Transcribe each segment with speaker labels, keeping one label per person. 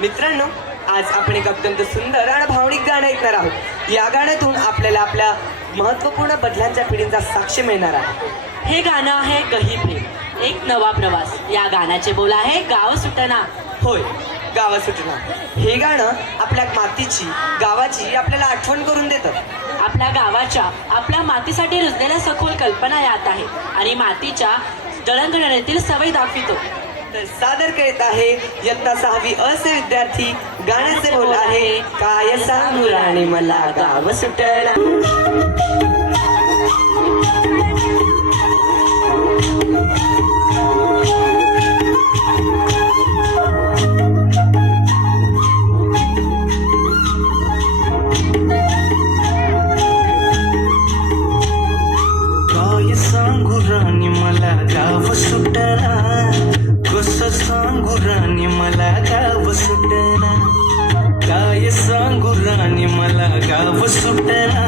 Speaker 1: मित्रांनो आज आपण एक अत्यंत सुंदर आणि भावनिक गाणं ऐकणार आहोत. या गाण्यातून आपल्याला आपल्या महत्त्वपूर्ण बदलांच्या पिढींचा साक्ष मिळणार आहे.
Speaker 2: हे गाणं आहे गही प्रेम. एक नवा प्रवास. या गाण्याचे बोल आहे गाव सुटना.
Speaker 1: होय गावा सुटना. हे गाणं आपल्या मातीची गावाची आपल्याला आठवण करून देतं.
Speaker 2: आपल्या गावाच्या आपल्या मातीसाठी रुजलेल्या सखोल कल्पना यात आहे. आणि मातीच्या जडणघडणीतील सवय दाखवितो.
Speaker 1: सादर करीत आहे इयत्ता सहावी असे विद्यार्थी गाण्याचे बोल आहे काय सांगू राणी मला गाव सुटला.
Speaker 3: गाव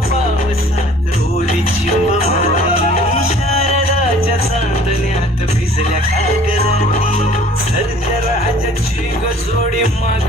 Speaker 3: पावसात. रोली चिंब शारदाच्या चांदण्यात भिजल्या कागदाती सर्ज राजाची गजोडी माग